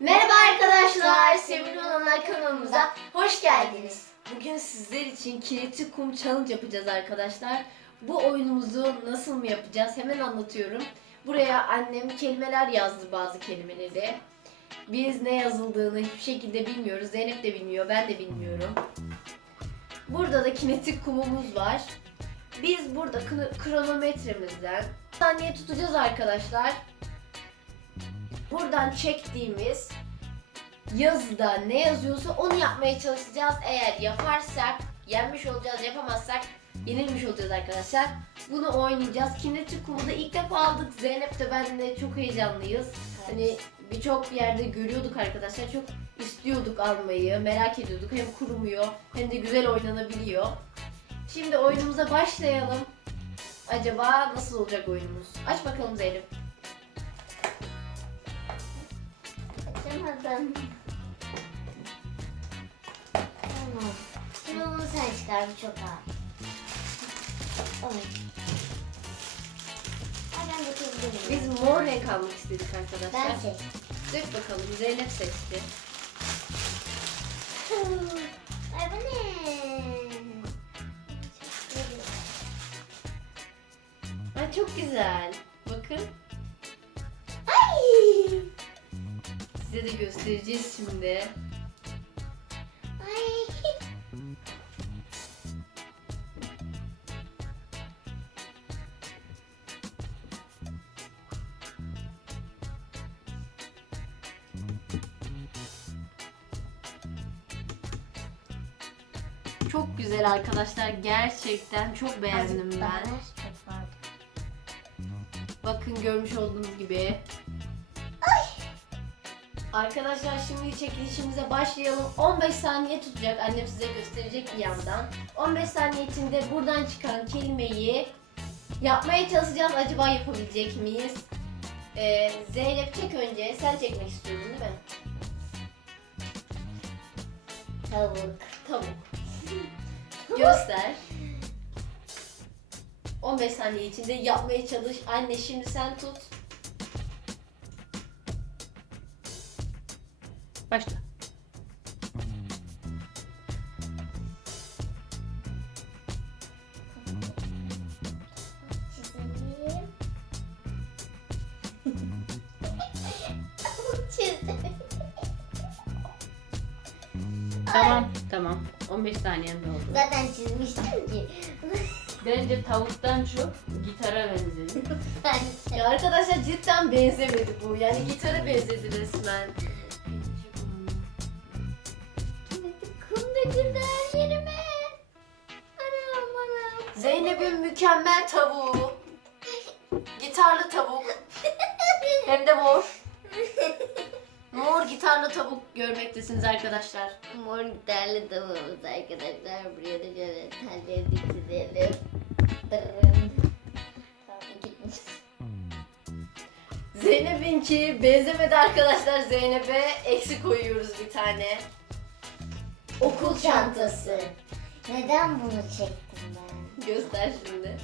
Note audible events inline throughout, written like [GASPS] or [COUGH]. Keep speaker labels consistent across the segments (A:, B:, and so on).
A: Merhaba arkadaşlar, Sevimli Olanlar kanalımıza hoş geldiniz. Bugün sizler için kinetik kum challenge yapacağız arkadaşlar. Bu oyunumuzu nasıl mı yapacağız hemen anlatıyorum. Buraya annem kelimeler yazdı bazı kelimeleri. Biz ne yazıldığını hiçbir şekilde bilmiyoruz. Zeynep de bilmiyor, ben de bilmiyorum. Burada da kinetik kumumuz var. Biz burada kro- kronometremizden saniye tutacağız arkadaşlar. Buradan çektiğimiz yazıda ne yazıyorsa onu yapmaya çalışacağız. Eğer yaparsak yenmiş olacağız, yapamazsak yenilmiş olacağız arkadaşlar. Bunu oynayacağız. Kinetik kumu da ilk defa aldık. Zeynep de ben de çok heyecanlıyız. Hani birçok yerde görüyorduk arkadaşlar. Çok istiyorduk almayı, merak ediyorduk. Hem kurumuyor hem de güzel oynanabiliyor. Şimdi oyunumuza başlayalım. Acaba nasıl olacak oyunumuz? Aç bakalım Zeynep.
B: Açamadım. Tamam. Şimdi bunu sen çıkar bu çok ağır. Oy. Ay ben dökebilirim.
A: Biz mor renk almak istedik arkadaşlar.
B: Ben seçtim.
A: Dök bakalım. Zeynep seçti. [LAUGHS]
B: Ay bu ne?
A: Ay çok güzel. Bakın. De göstereceğiz şimdi.
B: Ay.
A: Çok güzel arkadaşlar. Gerçekten çok beğendim ben. Bakın görmüş olduğunuz gibi. Arkadaşlar şimdi çekilişimize başlayalım. 15 saniye tutacak. Annem size gösterecek bir yandan. 15 saniye içinde buradan çıkan kelimeyi yapmaya çalışacağız. Acaba yapabilecek miyiz? Ee, Zeynep çek önce. Sen çekmek istiyordun değil mi?
B: Tavuk.
A: Tavuk. Göster. 15 saniye içinde yapmaya çalış. Anne şimdi sen tut. Başla.
C: Tamam, tamam. 15 saniyen oldu.
B: Zaten çizmiştim ki.
C: Bence tavuktan çok gitara benzedi. [LAUGHS]
B: Ben
A: Ya arkadaşlar cidden benzemedi bu. Yani gitara benzedi resmen.
B: Döküldü her yerime. Anam anam.
A: Zeynep'in mükemmel tavuğu. [LAUGHS] Gitarlı tavuk. Hem de mor. [LAUGHS] Mor gitarlı tavuk görmektesiniz arkadaşlar.
B: Mor gitarlı tavuğumuz arkadaşlar. Buraya da şöyle telleri çizelim. Dırırın. Tamam gitmiş.
A: Zeynep'inki benzemedi arkadaşlar. Zeynep'e eksi koyuyoruz bir tane.
B: Okul çantası. Neden bunu çektim ben?
A: Göster şimdi.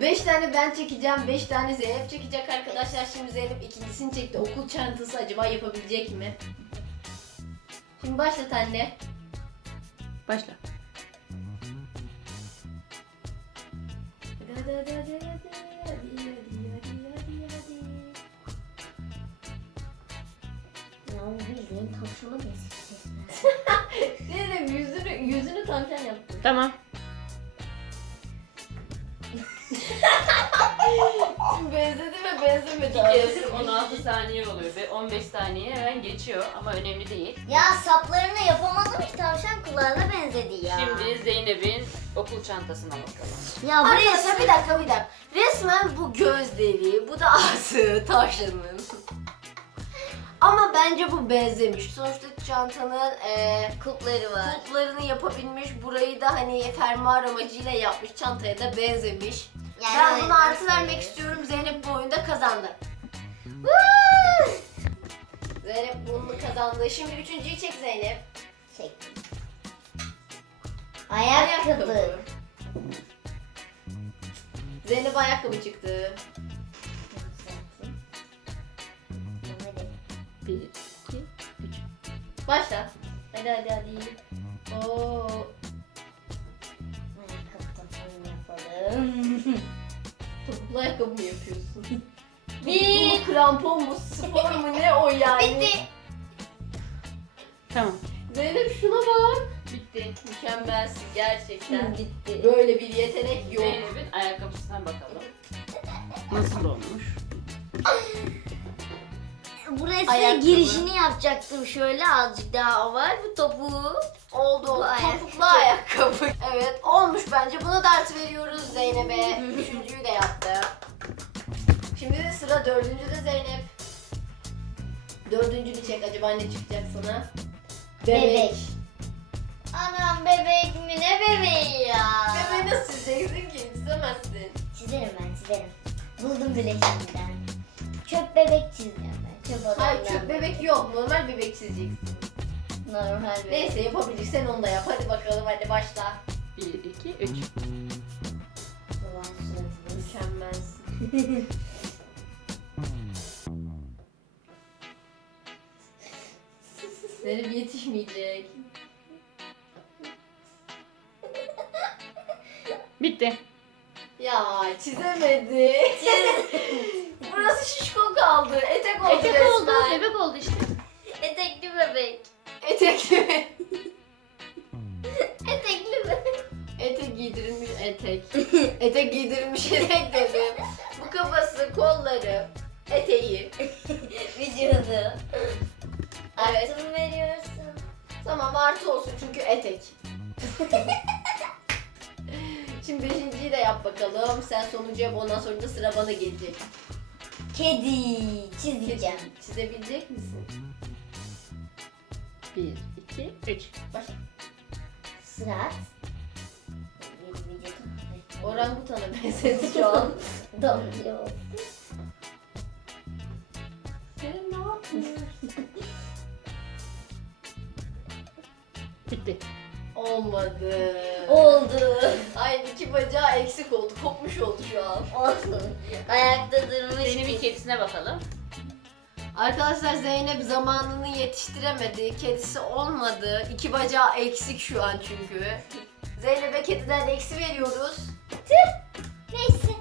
A: Beş tane ben çekeceğim, beş tane Zeynep çekecek arkadaşlar. Şimdi Zeynep ikincisini çekti. Okul çantası acaba yapabilecek mi? Şimdi başlat anne.
C: Başla.
B: Ya o bildiğin tavşanı besliyor.
A: Zeynep yüzünü, yüzünü tavşan yaptı.
C: Tamam. [LAUGHS]
A: Benzedi mi benzemedi.
C: İki kez
A: bir
C: 16
A: şey.
C: saniye oluyor ve 15 saniye hemen geçiyor ama önemli değil.
B: Ya saplarını yapamadım ki tavşan kulağına benzedi ya.
C: Şimdi Zeynep'in okul çantasına bakalım.
B: ya buraya
A: Arkadaşlar bir dakika bir dakika. Resmen bu gözleri, bu da ağzı tavşanın. Ama bence bu benzemiş. Sonuçta çantanın eee
B: kulpları var.
A: kulplarını yapabilmiş. Burayı da hani fermuar amacıyla yapmış. Çantaya da benzemiş.
B: Yani
A: ben buna artı vermek istiyorum. Zeynep bu oyunda kazandı. Zeynep bunu kazandı. Şimdi üçüncüyü çek Zeynep.
B: Çektim. Ayakkabı.
A: Zeynep ayakkabı çıktı.
C: Bir, iki, üç.
A: Başla. Hadi hadi hadi. Oo.
B: Yapalım.
A: Topuklu ayakkabı mı yapıyorsun? [LAUGHS]
B: Bir.
A: Bu krampon mu? Spor mu? Ne o yani?
B: Bitti.
C: Tamam.
A: Zeynep şuna bak. Bitti. Mükemmelsin gerçekten.
B: Bitti.
A: Böyle bir yetenek yok.
C: Zeynep'in ayakkabısına bakalım. Nasıl olmuş? [LAUGHS]
B: Burası
A: Ayakkabı.
B: girişini yapacaktım şöyle azıcık daha var bu topuğu.
A: Oldu oldu.
B: Ayak-
A: Topuklu ayakkabı. [LAUGHS] Evet olmuş bence. Buna dert veriyoruz Zeynep'e. [LAUGHS] Üçüncüyü de yaptı. Şimdi de sıra dördüncüde Zeynep. Dördüncü çek. Acaba ne çıkacak sana?
B: Bebek. Anam bebek mi ne bebeği ya?
A: Bebeği nasıl çizeceksin ki? Çizemezsin.
B: Çizerim ben çizerim. Buldum bile şimdiden. Çöp bebek çizeceğim ben. Adamdan.
A: Hayır çöp bebek yok. Normal bebek çizeceksin.
B: Normal bebek.
A: Neyse yapabilirsen onu da yap. Hadi bakalım hadi başla.
C: Bir, iki, üç.
B: Ulan suratımız.
A: Mükemmelsin. [LAUGHS] Zeynep yetişmeyecek.
C: Bitti.
A: Ya çizemedi. Burası şişko kaldı. Etek oldu
C: Etek
A: resmen.
C: oldu, bebek oldu işte.
B: Etekli bebek.
A: Etekli. [LAUGHS]
B: Etekli bebek.
A: etek giydirilmiş etek. Etek giydirilmiş etek dedim. Bu kafası, kolları, eteği. [LAUGHS]
B: Vücudu.
A: Evet.
B: Artı mı veriyorsun?
A: Tamam artı olsun çünkü etek. [LAUGHS] Şimdi beşinciyi de yap bakalım. Sen sonuncu yap ondan sonra da sıra bana gelecek.
B: Kedi çizeceğim.
A: Çizebilecek misin?
C: Bir, iki, üç.
A: Başla.
B: Sırat.
A: Orangutana benzedi şu an.
B: Domluyor.
A: Sen ne yapıyorsun? [LAUGHS]
C: Bitti.
A: Olmadı.
B: Oldu.
A: Ay iki bacağı eksik oldu. Kopmuş oldu şu an.
B: Olsun. Ayakta durmuş.
C: Zeynep'in kedisine bakalım.
A: Arkadaşlar Zeynep zamanını yetiştiremedi. Kedisi olmadı. İki bacağı eksik şu an çünkü. Zeynep'e kediden eksi veriyoruz.
B: Neyse.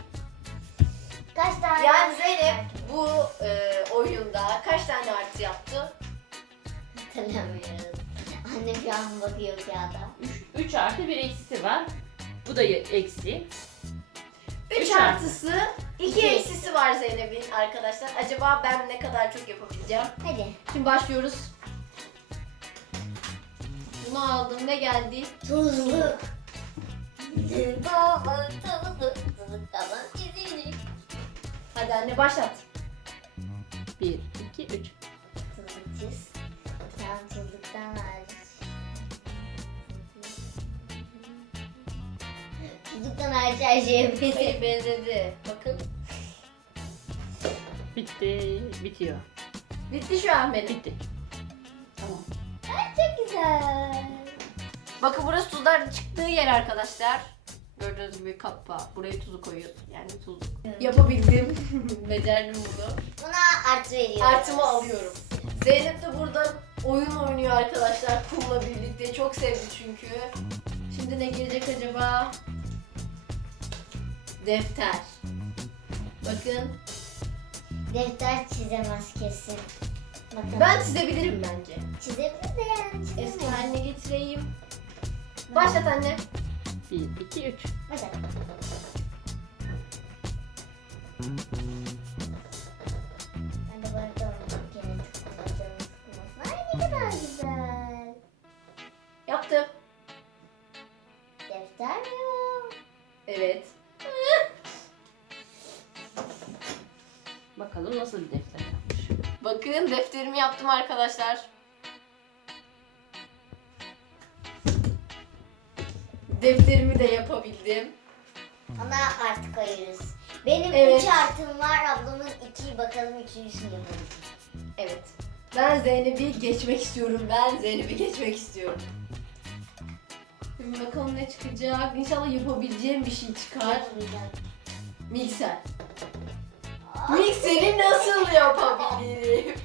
B: Kaç tane?
A: Yani Zeynep bu e, oyunda kaç tane artı yaptı?
B: Hatırlamıyorum. Annem şu an bakıyor kağıda.
C: Üç, üç artı bir eksisi var. Bu da eksi.
A: 3
C: Üç
A: artısı, 2
C: İki.
A: eksisi var Zeynep'in arkadaşlar. Acaba ben ne kadar çok yapabileceğim?
B: Hadi.
A: Şimdi başlıyoruz. Bunu aldım. Ne geldi?
B: Tuzlu. Tuzlu. Tuzlu. Tuzlu.
A: Hadi anne başlat.
C: Bir, iki, üç.
B: Tuzluk çiz. Tamam tuzluktan hariç. Her şey yapıyorsun.
A: Hayır benzedi. Bakın.
C: Bitti. Bitiyor.
A: Bitti şu an benim.
C: Bitti. Tamam.
B: Çok güzel.
A: Bakın burası tuzlar çıktığı yer arkadaşlar. Gördüğünüz gibi kappa. Buraya tuzu koyuyorsun. Yani tuzluk. Yapabildim. [LAUGHS] Becerdim bunu.
B: Buna artı veriyorum.
A: Artımı alıyorum. Zeynep de burada oyun oynuyor arkadaşlar kumla birlikte. Çok sevdi çünkü. Şimdi ne gelecek acaba? Defter. Bakın.
B: Defter çizemez kesin. Bakalım.
A: Ben çizebilirim bence.
B: çizebilir de yani
A: Eski haline getireyim. Başlat anne.
C: Bir, iki, üç.
B: Başla. Ben de canım sıkılmasın. Ay ne kadar güzel.
A: Yaptım.
B: Defter mi o?
A: Evet.
C: Nasıl bir defter yapmış.
A: Bakın defterimi yaptım arkadaşlar. Defterimi de yapabildim.
B: Ona artı koyuyoruz. Benim
A: Evet.
B: 3 artım var ablamın 2 bakalım üçüncüsünü yapalım.
A: Evet. Ben Zeynep'i geçmek istiyorum. Ben Zeynep'i geçmek istiyorum. Şimdi bakalım ne çıkacak. İnşallah yapabileceğim bir şey çıkar. Mikser. Mikseri nasıl yapabilirim?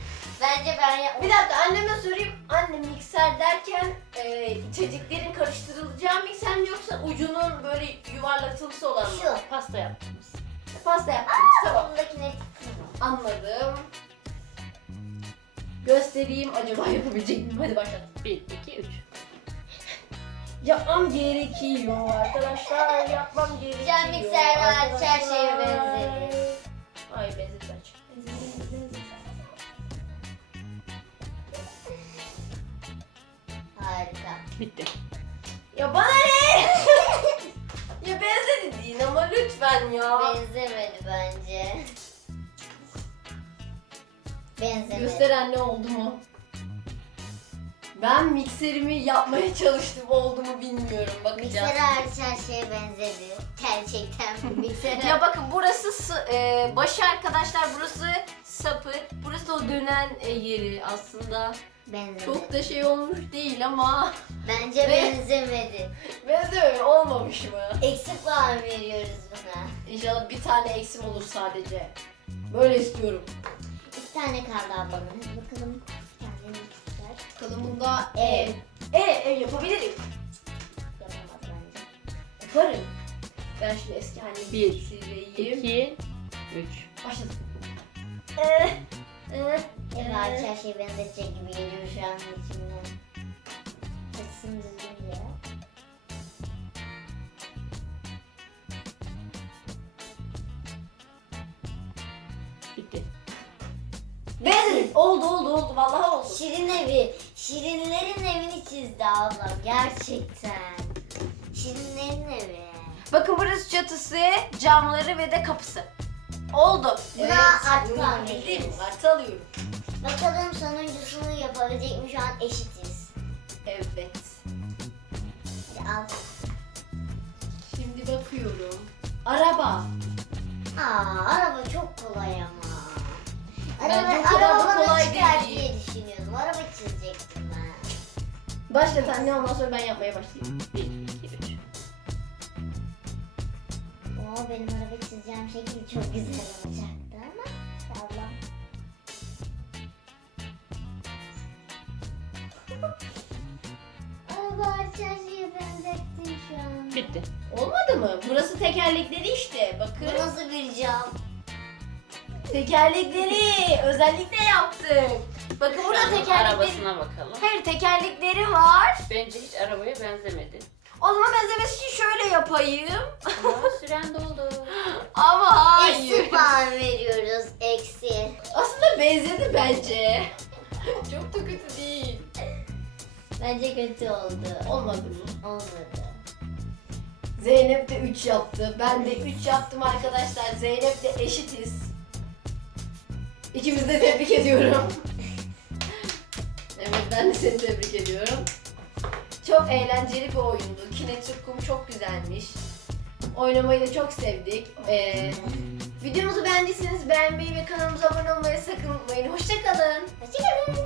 B: Bence ben
A: Bir
B: yapmışım.
A: dakika anneme sorayım. Anne mikser derken e, içeceklerin karıştırılacağı mikser mi yoksa ucunun böyle yuvarlatılsı olan mı?
B: Şu.
C: Pasta yaptınız.
A: Pasta yaptınız. Tamam.
B: Bundakine
A: Anladım. Göstereyim acaba yapabilecek miyim? Hadi başla.
C: 1, 2, 3.
A: Yapmam gerekiyor arkadaşlar. Yapmam gerekiyor.
B: Can mikser var,
A: arkadaşlar.
B: her şeye benzedi.
C: Bitti.
A: Ya bana ne? [LAUGHS] ya benzedi deyin ama lütfen ya.
B: Benzemedi bence. Benzemedi.
A: Göster anne oldu mu? Ben mikserimi yapmaya çalıştım oldu mu bilmiyorum bakacağız.
B: Mikser hariç her şeye benzedi. Gerçekten mikser [LAUGHS]
A: Ya bakın burası sı- e, başı arkadaşlar burası sapı. Burası o dönen e, yeri aslında.
B: benzemedi.
A: Çok da şey olmuş değil ama [LAUGHS]
B: Bence
A: Ve-
B: benzemedi. [LAUGHS]
A: benzemiyor olmamış mı?
B: Eksik puan veriyoruz buna.
A: İnşallah bir tane eksim olur sadece. Böyle istiyorum.
B: İki tane kaldı ablamın. Hadi bakalım. Kendini mikser.
A: Bakalım bunda
B: E.
A: yapabilirim.
B: Yapamadı bence.
A: Yaparım. Ben şimdi eski halimi
C: Bir,
A: sileyim.
C: 2, 3.
A: Başladım. E, e,
B: Ev hariç her şeyi benzetecek gibi geliyor şu an içimden. Açsın düzgün ya.
C: Bitti.
A: Benzedi. Oldu oldu oldu. Vallahi oldu.
B: Şirin evi. Şirinlerin evini çizdi ablam. Gerçekten. Şirinlerin evi.
A: Bakın burası çatısı, camları ve de kapısı. Oldu.
B: Buna artı veriyoruz.
A: Artı alıyorum.
B: Bakalım sonuncusunu yapabilecek mi? Şu an eşitiz.
A: Evet.
B: Hadi al.
A: Şimdi bakıyorum. Araba.
B: Aa, araba çok kolay ama. Araba,
A: Bence o kadar
B: araba
A: da
B: bana
A: kolay
B: çıkar
A: değil.
B: diye düşünüyordum. Araba çizecektim.
A: Başlat anne ondan sonra ben yapmaya başlayayım.
C: 1, 2, 3.
B: Oo, benim araba çizeceğim şekil çok güzel olacaktı ama. Ablam. Araba her şeye benzettin şu an.
C: Bitti.
A: Olmadı mı? Burası tekerlekleri işte.
B: Bu
A: Bakın.
B: nasıl bir cam?
A: Tekerlekleri özellikle yaptım. Bakın
C: Şu
A: burada tekerlekleri.
C: arabasına bakalım.
A: Hayır tekerlekleri var.
C: Bence hiç arabaya benzemedi.
A: O zaman benzemesi için şöyle yapayım.
C: Ama süren doldu. [GASPS]
A: Ama
B: Eksi
A: hayır.
B: puan veriyoruz. Eksi.
A: Aslında benzedi bence. [LAUGHS] Çok da kötü değil.
B: Bence kötü oldu.
A: Olmadı mı?
B: Olmadı.
A: Zeynep de 3 yaptı. Ben de 3 yaptım arkadaşlar. Zeynep de eşitiz. İkimizi de tebrik ediyorum. evet ben de seni tebrik ediyorum. Çok eğlenceli bir oyundu. Kinetic Kum çok güzelmiş. Oynamayı da çok sevdik. Ee, videomuzu beğendiyseniz beğenmeyi ve kanalımıza abone olmayı sakın unutmayın. Hoşçakalın.
B: Hoşçakalın.